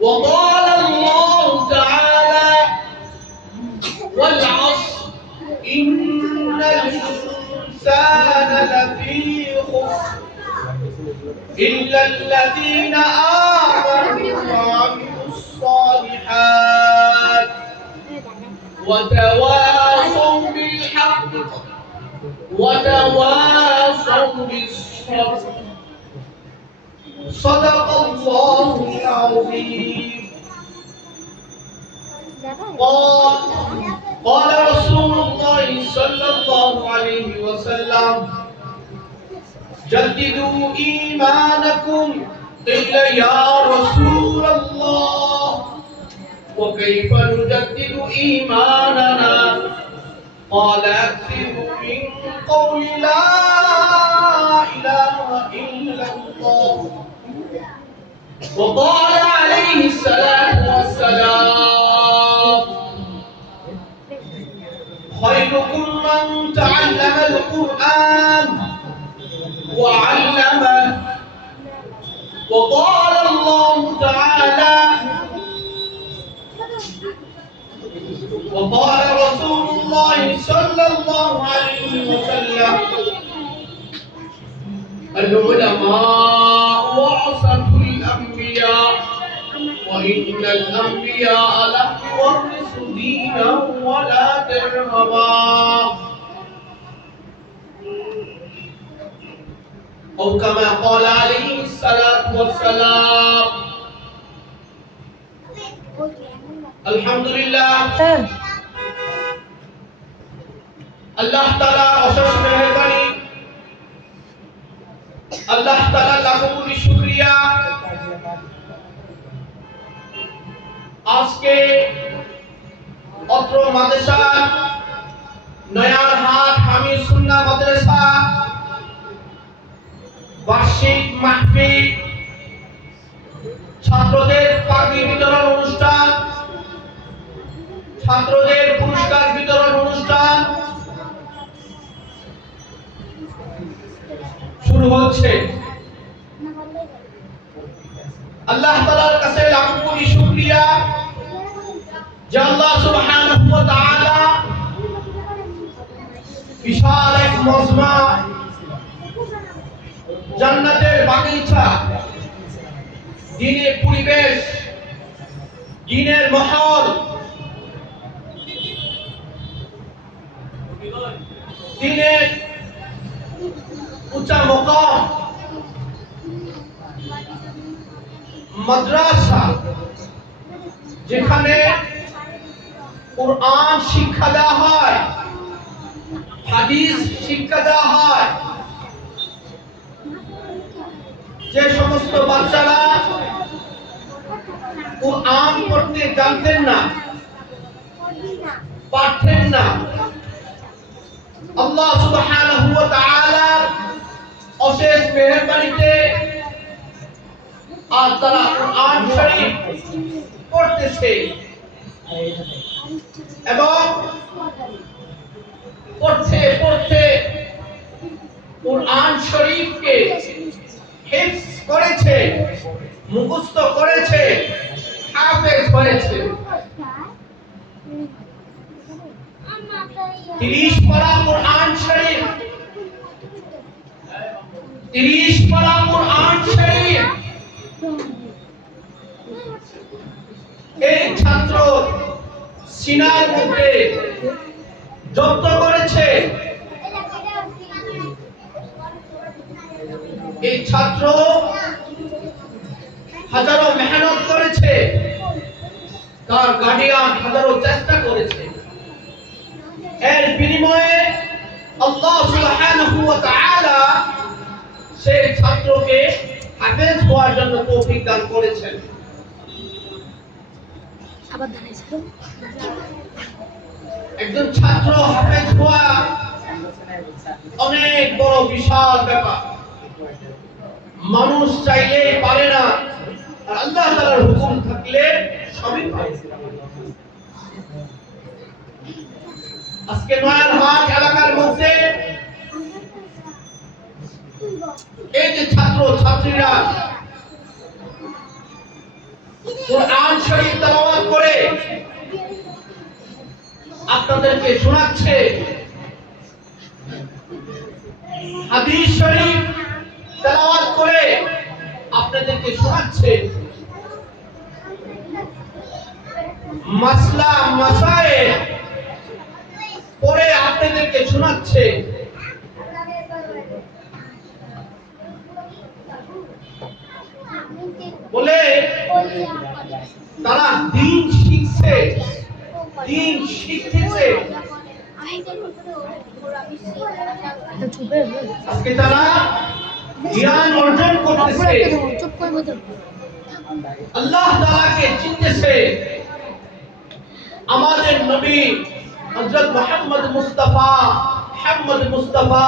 وقال الله تعالى والعصر إن الإنسان لفي خسر إلا الذين آمنوا وعملوا الصالحات وتواصوا بالحق وتواصوا بالصبر. صدق الله العظيم. قال قال رسول الله صلى الله عليه وسلم جددوا إيمانكم قيل يا رسول الله. وكيف نجدد إيماننا؟ قال أكثروا من قول لا إله إلا الله. وقال عليه الصلاة والسلام. خيركم من تعلم القرآن وعلمه. وقال الله تعالى وقال رسول الله صلى الله عليه وسلم العلماء إن الأنبياء لا يورثوا دينهم ولا درهما أو كما قال عليه الصلاة والسلام. الحمد لله. الله تعالى আজকে অত্র মাদ্রাসা, নয়ার হাট, হামিদ সুন্নাহ মাদ্রাসা, বার্ষিক মাহফিল, ছাত্রদের পাগড়ি বিতরণ অনুষ্ঠান, ছাত্রদের পুরস্কার বিতরণ অনুষ্ঠান। শুরু হচ্ছে। আল্লাহ তাআলার কাছে মজমা। জান্নাতের বাগিচা দিনের পরিবেশ, দিনের মহল। দিনের উঁচা মকাম। মাদ্রাসা, যেখানে কোরআন শিক্ষা দেওয়া হয়। হাদিস শিক্ষা দেওয়া হয়। যে সমস্ত বাচ্চারা কোরআন পড়তে জানতেন না, পারতেন না, আল্লাহ সুবহানাহু ওয়া তাআলা অশেষ মেহেরবানিতে আজ তারা কোরআন শরীফ পড়তেছে। এবং পড়তে পড়তে কোরআন শরীফকে হিফজ করেছে, মুখস্থ করেছে, হাফেজ করেছে। তিরিশ পারা কোরআন শরীফ। তিরিশ পারা কোরআন শরীফ। এই ছাত্র সিনার মধ্যে জব্দ করেছে। এই ছাত্র হাজারো মেহনত করেছে। তার গার্ডিয়ান হাজারো চেষ্টা করেছে। এর বিনিময়ে আল্লাহ সুবহানাহু ওয়া তাআলা সেই ছাত্রকে হাফেজ হওয়ার জন্য তৌফিক দান করেছেন। আবার দাঁড়াইছিল একজন ছাত্র হাফেজ হওয়া অনেক বড় বিশাল ব্যাপার। মানুষ চাইলে পারে না। আর আল্লাহ তাআলার হুকুম থাকলে সবই পারে আজকে নয়ার হাট এলাকার মধ্যে এই যে ছাত্র, ছাত্রীরা কোরআন শরীফ তেলাওয়াত করে আপনাদেরকে শোনাচ্ছে। শরীফ করে আপনাদেরকে শোনাচ্ছে। মাসলা মাসায়ে পরে আপনাদেরকে শোনাচ্ছে। বলে তারা দিন শিখছে। দিন শিখতেছে। আজকে তারা জ্ঞান অর্জন করতেছে। আল্লাহ তাআলাকে চিনতেছে। আমাদের নবী হযরত মুহাম্মদ মুস্তাফা মুহাম্মদ মুস্তাফা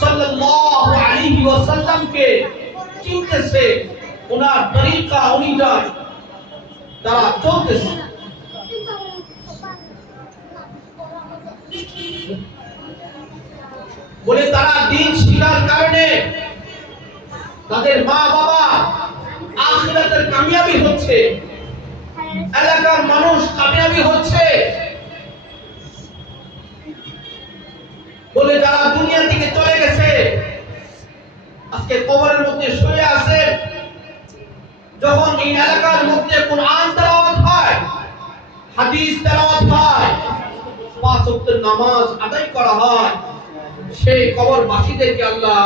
সাল্লাল্লাহু আলাইহি ওয়াসাল্লামকে চিনতেছে। ওনার তরিকা অনুযায়ী তারা চলতেছে। বলে তারা দিন শিকার কারণে তাদের মা বাবা আখিরাতের কামিয়াবি হচ্ছে। এলাকার মানুষ কামিয়াবি হচ্ছে। বলে যারা দুনিয়া থেকে চলে গেছে, আজকে কবরের মধ্যে শুয়ে আছে, যখন এই এলাকার মধ্যে কোরআন তেলাওয়াত হয়, হাদিস তেলাওয়াত হয়, পাঁচ ওয়াক্তের নামাজ আদায় করা হয় সেই কবরবাসীদেরকে আল্লাহ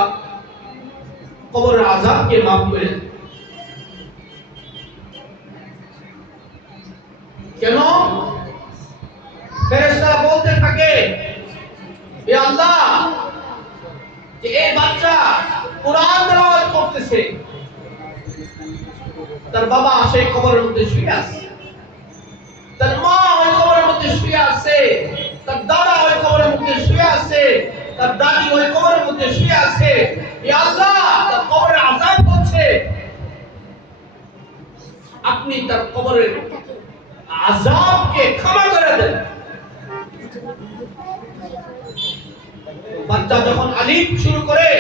কবরের আযাবকে মাফ করে কেন? ফেরেশতারা বলতে থাকে আল্লাহ, যে এই বাচ্চা কোরআন করতেছে, তার বাবা সেই কবরের মধ্যে শুয়ে আছে। তার দাদি ওই কবরের মধ্যে শুয়ে আছে। আল্লাহ আযাব হচ্ছে। আপনি তার কবরের আযাবকে ক্ষমা করে দেন। বাচ্চা যখন আলিফ শুরু করে,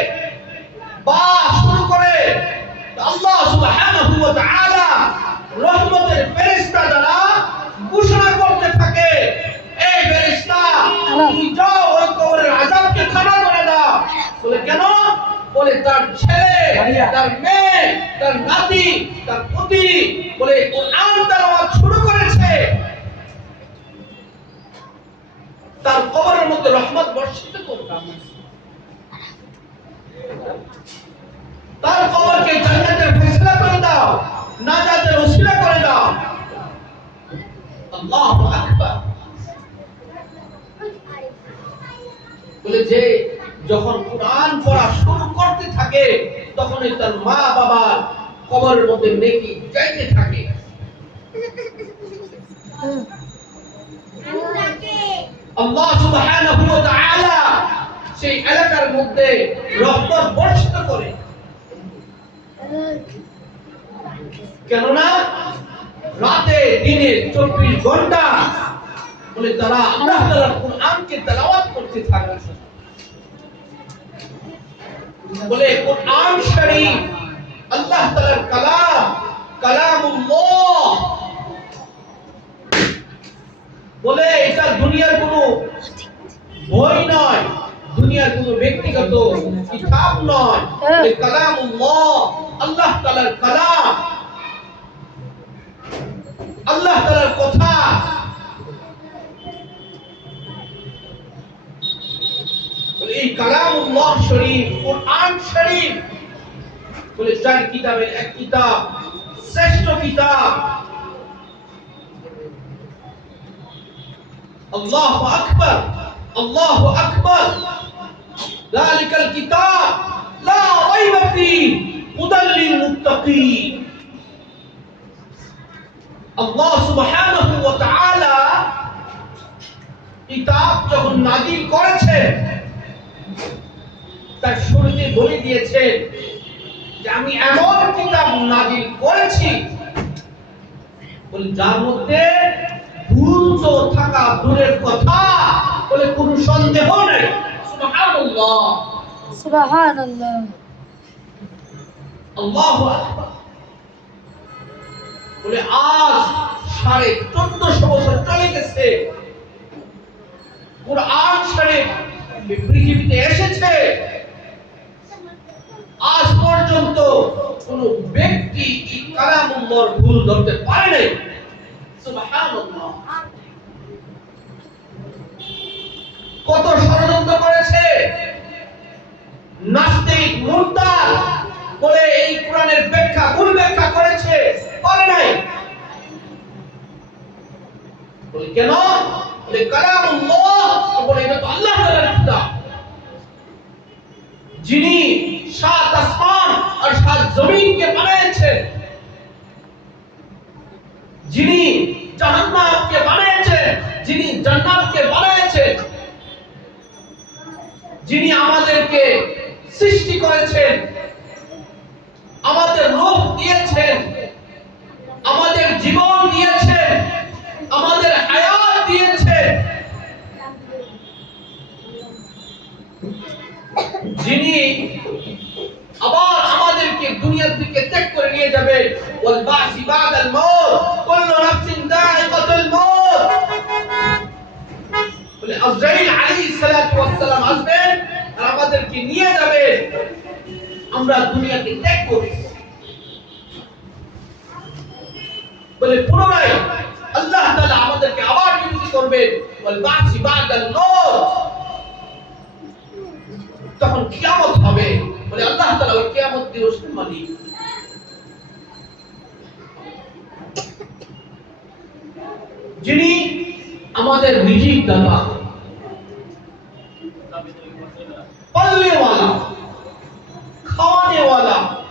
বা শুরু করে, আল্লাহ সুবহানাহু রহমতের ফেরেশতা দ্বারা ঘোষণা করতে থাকে এই ফেরেশতা তুমি যাও ওই কবরের আযাবকে ক্ষমা করে দাও বলে কেন বলে তার ছেলে তার মেয়ে, তার নাতি, তার পুতি বলে কোরআন তেলাওয়াত শুরু করেছে। তার কবরের মধ্যে রহমত বর্ষিত করতাম তার কবরকে জান্নাতের ফেসলা করে দাও, নাজাতের ওসিলা করে দাও। আল্লাহু আকবার। বলে যে যখন কোরআন পড়া শুরু করতে থাকে, তখনই তার মা বাবার কবরের মধ্যে নেকি চাইতে থাকে। আল্লাহ সুবহানাহু ওয়া তাআলা সেই এলাকার মধ্যে বর্ষিত করে। কেননা রাতে, দিনে চব্বিশ ঘণ্টা বলে তারা আল্লাহ তাআলার কোরআনকে করতে থাকে। বলে কোরআন শরীফ, আল্লাহ তাআলার কালাম, কালামুল্লাহ। বলে এটা দুনিয়ার কোনো বই নয়, দুনিয়ার কোনো ব্যক্তিগত কিতাব নয়। কালামুল্লাহ, আল্লাহ তাআলার কালাম। আল্লাহ তাআলার কথা এই কালামুল্লাহ শরীফ কোরআন শরীফ বলে চার কিতাবের এক কিতাব শ্রেষ্ঠ কিতাব الله أكبر الله أكبر ذلك الكتاب لا ريب فيه هدى للمتقين الله سبحانه وتعالى কিতাব যখন নাজিল করেছেন তার শুরুতে বলে দিয়েছেন যে আমি এমন কিতাব নাজিল করেছি। বলে যার মধ্যে ভুল তো থাকা দূরের কথা বলে কোনো সন্দেহ নেই। সুবহানাল্লাহ। সুবহানাল্লাহ। আল্লাহু আকবার। বলে আজ সাড়ে চোদ্দশো বছর চলে গেছে। কোরআন শরীফ পৃথিবীতে এসেছে। পর্যন্ত কোন ব্যক্তি কালামুল্লাহর ভুল ধরতে পারে নাই। কত ষড়যন্ত্র করেছে। নাস্তিক, মুরতাদ বলে এই কোরআনের ব্যাখ্যা, ভুল ব্যাখ্যা করেছে করে নাই। বলে কেন? বলে কালামুল্লাহ বলে এটা তো আল্লাহ তাআলার কিতাব। যিনি সাত আসমান জমিনকে বানিয়েছেন যিনি জাহান্নামকে বানিয়েছেন যিনি জান্নাতকে বানিয়েছেন যিনি আমাদেরকে সৃষ্টি করেছেন, আমাদের রূপ দিয়েছেন, আমাদের জীবন দিয়েছেন, আমাদের হায়াত দিয়েছেন। যিনি আবার আমাদেরকে দুনিয়ার দিকে ত্যাগ করে নিয়ে যাবে। ওয়াল বাসি বাদাল মাউত কুল্লু নাফসিন দাইকাতুল মাউত বলে আজরাইল আলাইহিস সালাতু ওয়াস সালাম আসবেন আর আমাদেরকে নিয়ে যাবে। আমরা দুনিয়াকে ত্যাগ করি। বলে পুনরায় আল্লাহ তাআলা আমাদেরকে আবার জীবিত করবেন। ওয়াল বাসি বাদাল মাউত তখন কিয়ামত হবে। বলে, আল্লাহ তাআলা ওই কিয়ামত দিবসের মালিক। যিনি আমাদের রিজিক দাতা। পাল্লেওয়ালা, খাওয়ানেওয়ালা।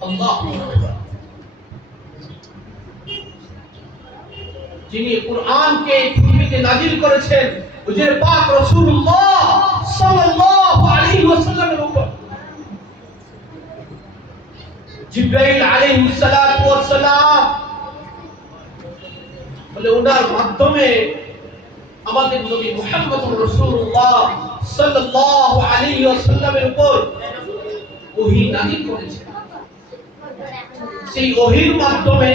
আল্লাহ। যিনি কোরআনকে পৃথিবীতে নাজিল করেছেন, হুজুর পাক রাসূলুল্লাহ। মাধ্যমে আমাদের নবী মুহাম্মদ রাসূলুল্লাহ সাল্লাল্লাহু আলাইহি ওয়াসাল্লামের সেই ওহীর মাধ্যমে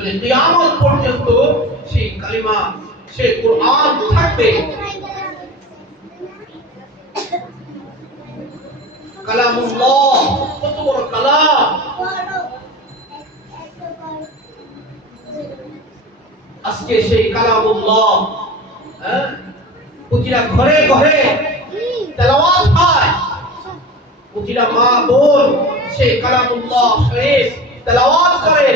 বলে কিয়ামত পর্যন্ত সেই কালিমা, সেই কোরআন থাকবে। কালামুল্লাহ, কত বড় কালাম। আজকে সেই কালামুল্লাহ হ্যাঁ? প্রতিটা ঘরে ঘরে তেলাওয়াত হয়। প্রতিটা মা বোন সেই কালামুল্লাহ শরীফ তেলাওয়াত করে।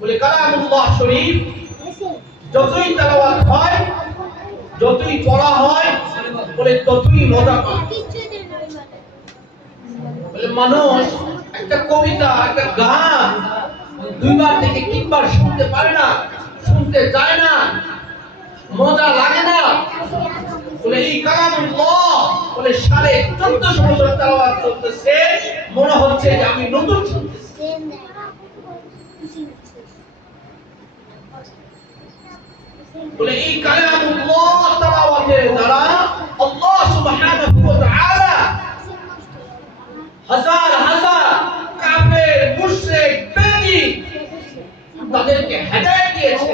বলে, কালামুল্লাহ শরীফ, যতই তেলাওয়াত হয়, যতই পড়া হয়, বলে, ততই মজা পায়। বলে, মানুষ একটা কবিতা, একটা গান দুইবার থেকে তিনবার শুনতে পারে না, শুনতে চায় না, মজা লাগে না। বলে, এই কালামুল্লাহ, বলে, সাড়ে চোদ্দশো বছর তেলাওয়াত চলতেছে, মনে হচ্ছে যে আমি নতুন শুনতেছি। বলে, এই কালামুল্লাহ তেলাওয়াতের দ্বারা আল্লাহ সুবহানাহু ওয়া তাআলা হাজার হাজার কাফের, মুশরিক বেদি তাদেরকে হেদায়েত দিয়েছে।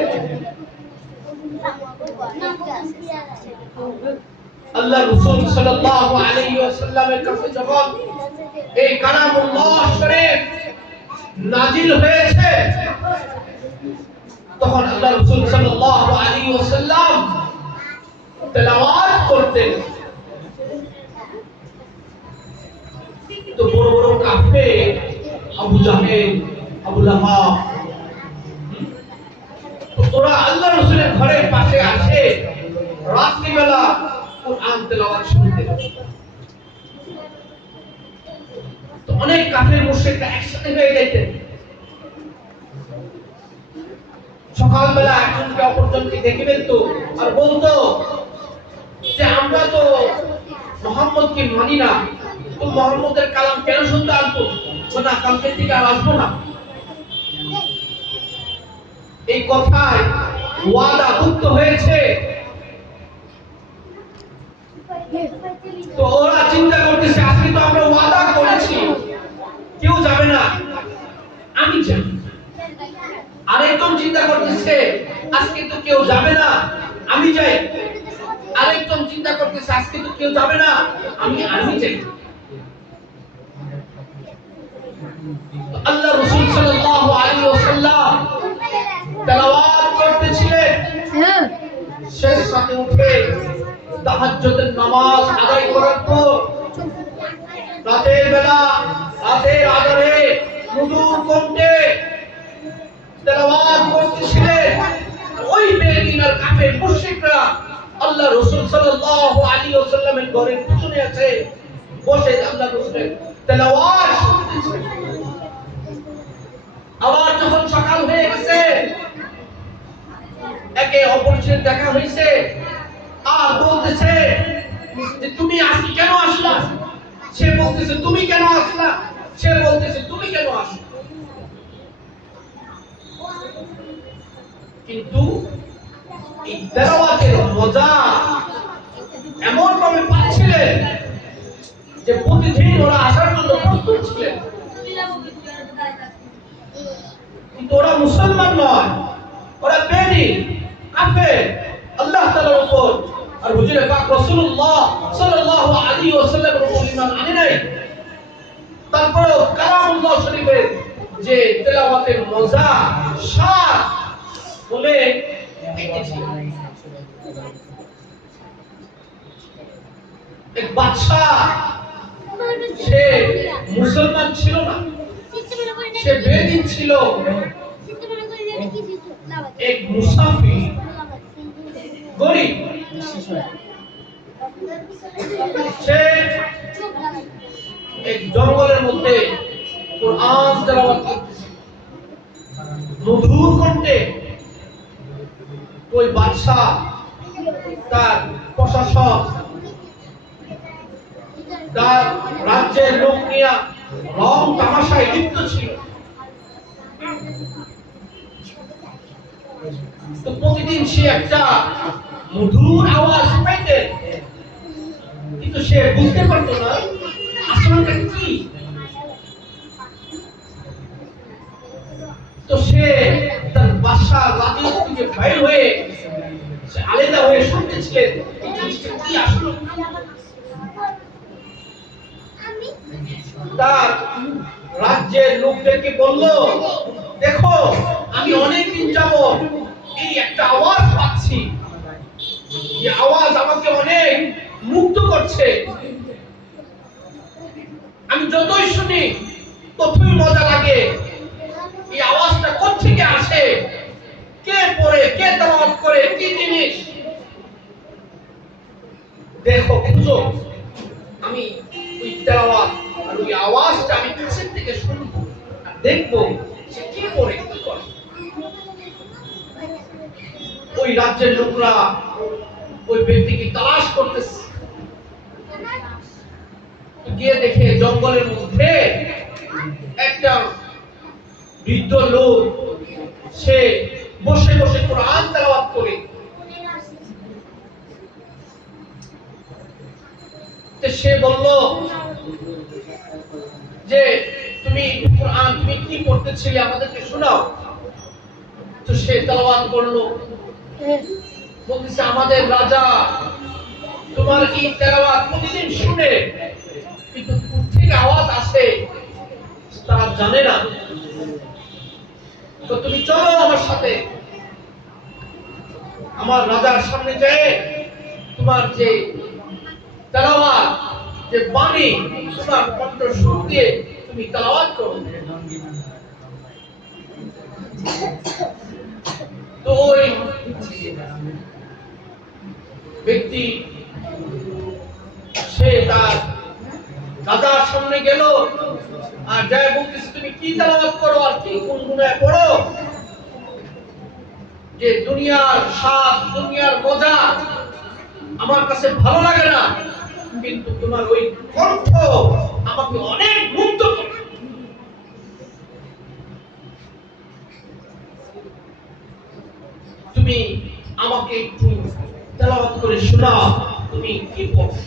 আল্লাহ রাসূল সাল্লাল্লাহু আলাইহি ওয়াসাল্লামের কাছে যখন এই কালামুল্লাহ শরীফ নাজিল হয়েছে তখন আল্লাহ রাসূল সাল্লাল্লাহু আলাইহি ওয়াসাল্লাম তেলাওয়াত করতেন। তো বড় বড় কাফের, আবু জাহেল, আবু লাহাব ওরা আল্লাহ রাসূলের ঘরের পাশে আসে, রাত্রিবেলা কোরআন তেলাওয়াত শুনতে তো অনেক কাফের মুশরিকরা একসাথে হয়ে যাইতেন। সকালবেলা একজনকে অপরজনকে দেখবেন তো। আর বলতো যে, আমরা তো মোহাম্মদকে মানি না তো মোহাম্মদের কালাম কেন শুনতে আসব না, কালকের দিকে আর আসব না। এই কথায় ওয়াদা মুক্ত হয়েছে। তো ওরা চিন্তা করতেছে আজকে তো আমরা ওয়াদা করেছি কেউ যাবে না আমি যাই আরেকজন চিন্তা করতেছে আজকে তো কেউ যাবে না। আমি যাই। আরেকজন চিন্তা করতেছে আজকে তো কেউ যাবে না। আমি আমি যাই। আল্লাহ রাসূল সাল্লাল্লাহু আলাইহি ওয়াসাল্লাম তেলাওয়াত করতেছিলেন। শেষ সাথে উঠে তাহাজ্জুদের নামাজ আদায় করার পর রাতের বেলা রাতের আধারে মধুর কণ্ঠে তেলাওয়াত করতেছিলেন। ওই বেদিনার কাফের মুশরিকরা আল্লাহ রাসূল সাল্লাল্লাহু আলাইহি ওয়াসাল্লামের ঘরের পিছনে আছে। বসে আল্লাহ রাসূলের তেলাওয়াত আবার যখন সকাল হয়ে গেছে, একে অপরের সাথে দেখা হয়েছে আর বলতেছে যে, তুমি আজকে কেন আসলা? সে বলতেছে, তুমি কেন আসলা? সে বলতেছে, তুমি কেন আসলা? কিন্তু মজা এমন ভাবে পাচ্ছিলেন যে প্রতিদিন ওরা আসার জন্য প্রস্তুত ছিলেন। কিন্তু ওরা মুসলমান নয়, ওরা বেদি আল্লাহ উপর। আর হুজুরে পাক উপর নাই। তারপরেও কালামুল্লাহ শরীফের যে তেলাওয়াতের মজা, স্বাদ বাদশা সে মুসলমান ছিল না। সে বেদিন ছিল। এক মুসাফির, গরিব। সে এক জঙ্গলের মধ্যে কোরআন তেলাওয়াত করতেছে মধুর কণ্ঠে ওই বাদশাহ তার প্রশাসক, তার রাজ্যের লোক নিয়ে রং তামাশায় লিপ্ত ছিল। তো প্রতিদিন সে একটা মধুর আওয়াজ পাইতে কিন্তু সে বুঝতে পারতো না, আসলে কি? দেখো, বুঝো? আমি ওই তেলাওয়াত আর ওই আওয়াজটা আমি কাছের থেকে শুনব আর দেখব সে কি পড়ে কি করে? ওই রাজ্যের লোকরা ওই ব্যক্তিকে তালাশ করতেছে। গিয়ে দেখে জঙ্গলের মধ্যে একটা বৃদ্ধ লোক, সে বসে বসে কোরআন তেলাওয়াত করে তো সে বলল, যে তুমি তুমি কি পড়তেছিলে আমাদেরকে শোনাও? তো সে তেলাওয়াত করল, বলতেছে, আমাদের রাজা তোমার প্রতিদিন শুনে, কিন্তু আওয়াজ আসে, তারা জানে না। তো তুমি চলো আমার সাথে। আমার রাজার সামনে যেয়ে তোমার যে যে বাণী তোমার কণ্ঠ সুর দিয়ে তুমি করো। তো ওই ব্যক্তি, সে তার দাদার সামনে গেল, আর যাই বলতেছে, তুমি কি তেলাওয়াত করো আর কি গুনগুনায় পড়ো? যে দুনিয়ার স্বাদ, দুনিয়ার মজা আমার কাছে ভালো লাগে না। কিন্তু তোমার ওই কণ্ঠ আমাকে অনেক তুমি তুমি আমাকে একটু তেলাওয়াত করে শোনাও, তুমি কি পড়ছো